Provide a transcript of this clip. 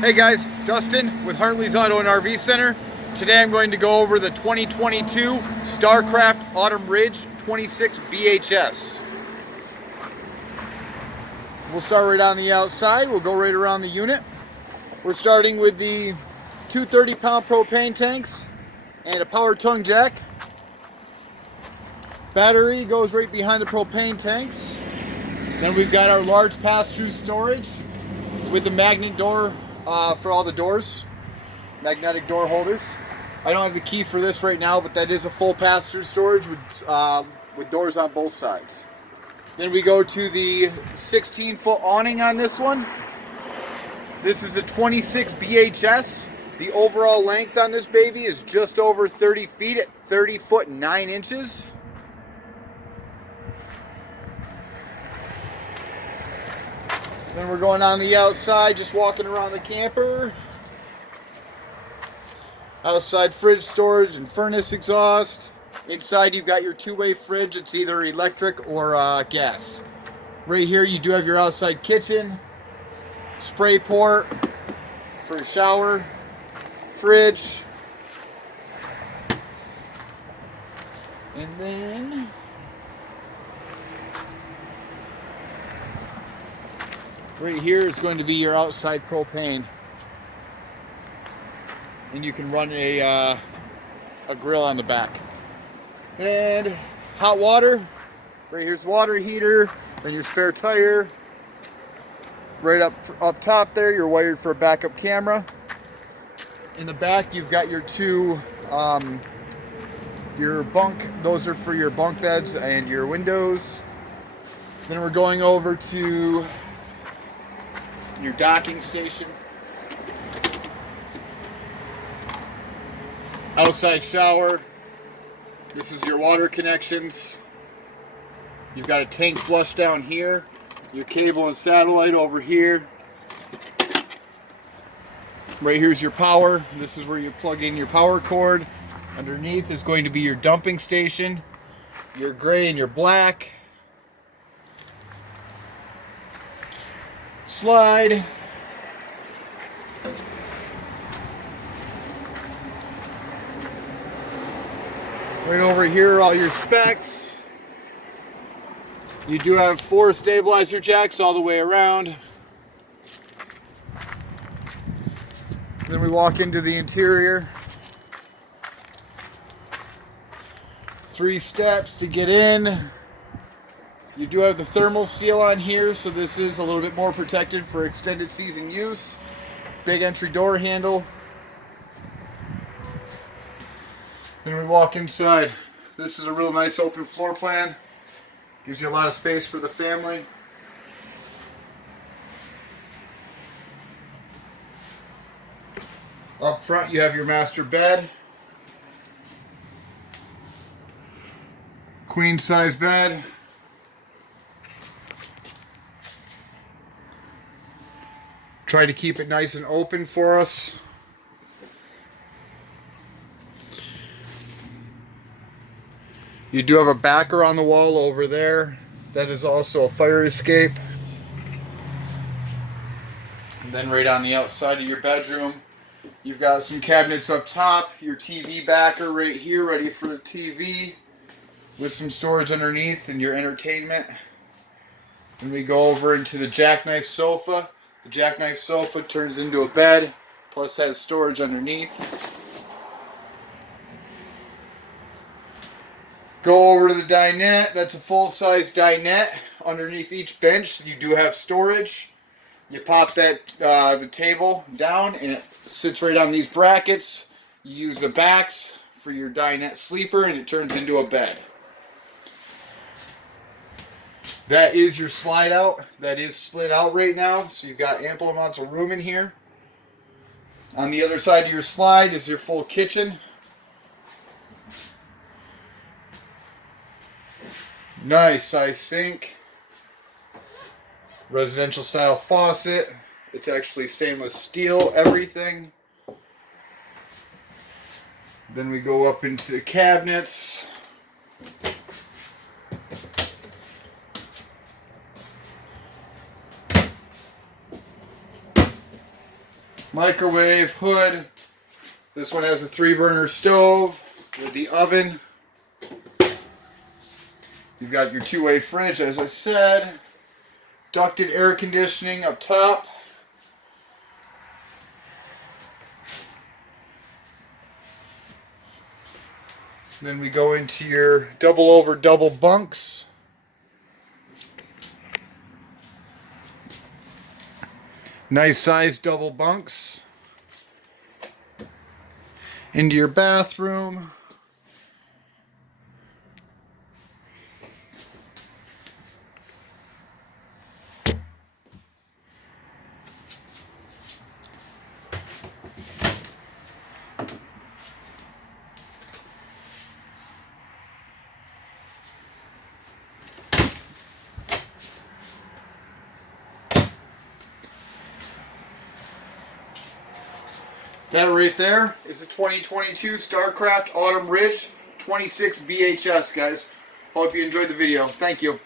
Hey guys, Dustin with Hartleys Auto and RV Center. Today I'm going to go over the 2022 Starcraft Autumn Ridge 26 BHS. We'll start right on the outside. We'll go right around the unit. We're starting with the two 30-pound propane tanks and a power tongue jack. Battery goes right behind the propane tanks. Then we've got our large pass-through storage with the magnet door for all the doors, magnetic door holders. I don't have the key for this right now, but that is a full pass-through storage with doors on both sides. Then we go to the 16-foot awning on this one. This is a 26 BHS. The overall length on this baby is just over 30 feet at 30 foot 9 inches. Then we're going on the outside, just walking around the camper. Outside fridge storage and furnace exhaust. Inside you've got your two-way fridge. It's either electric or gas. Right here you do have your outside kitchen, spray port for a shower, fridge. And then right here is going to be your outside propane. And you can run a grill on the back. And hot water. Right here's the water heater. Then your spare tire. Right up top there, you're wired for a backup camera. In the back, you've got your two, your bunk. Those are for your bunk beds and your windows. Then we're going over to your docking station. Outside shower. This is your water connections. You've got a tank flush down here. Your cable and satellite over here. Right here's your power. This is where you plug in your power cord. Underneath is going to be your dumping station. Your gray and your black. Slide. Right over here, all your specs. You do have 4 stabilizer jacks all the way around. Then we walk into the interior. 3 steps to get in. You do have the thermal seal on here, so this is a little bit more protected for extended season use. Big entry door handle. Then we walk inside. This is a real nice open floor plan. Gives you a lot of space for the family. Up front you have your master bed. Queen size bed. Try to keep it nice and open for us. You do have a backer on the wall over there. That is also a fire escape. And then right on the outside of your bedroom, you've got some cabinets up top. Your TV backer right here, ready for the TV. With some storage underneath and your entertainment. Then we go over into the Jackknife Sofa. The Jackknife Sofa turns into a bed, plus has storage underneath. Go over to the dinette. That's a full-size dinette. Underneath each bench, you do have storage. You pop that the table down, and it sits right on these brackets. You use the backs for your dinette sleeper, and it turns into a bed. That is your slide out. That is slid out right now, so you've got ample amounts of room in here. On the other side of your slide is your full kitchen. Nice size sink. Residential style faucet. It's actually stainless steel, everything. Then we go up into the cabinets. microwave, hood. This one has a 3-burner stove with the oven. You've got your 2-way fridge, as I said. Ducted air conditioning up top. Then we go into your double over double bunks. Nice sized double bunks. Into your bathroom. That right there is a 2022 Starcraft Autumn Ridge 26 BHS, guys. Hope you enjoyed the video. Thank you.